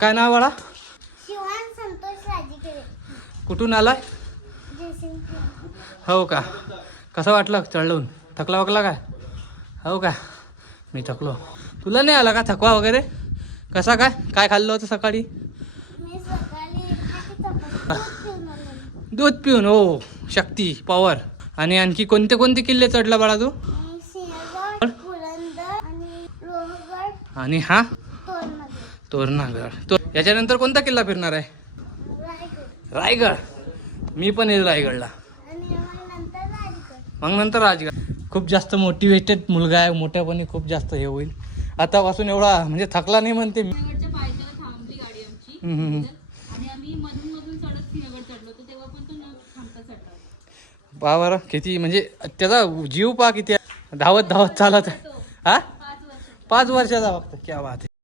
काय नाव बाळा? शिवान संतोष राजीकडे कुठून आलाय? हो का? कसं वाटलं चढलून? थकला वकला काय? हो का? मी थकलो. तुला नाही आला का थकवा वगैरे? कसा काय? काय खाल्लं होतं सकाळी? दूध पिऊन हो. शक्ती पॉवर आणि आणखी कोणते कोणते किल्ले चढला बाळा तू? आणि हा? तोरणगड तो याच्यानंतर कोणता किल्ला फिरणार आहे? रायगड. मी पण येईल रायगडला. मग नंतर राजगड. खूप जास्त मोटिवेटेड मुलगा आहे मोठ्यापणी खूप जास्त हे होईल. आतापासून एवढा म्हणजे थकला नाही म्हणते मी. पहा बरं किती म्हणजे त्याचा जीव पहा किती. धावत धावत चालत आहे. हा? पाच वर्ष. पाच वर्षाचा फक्त. क्या बात आहे.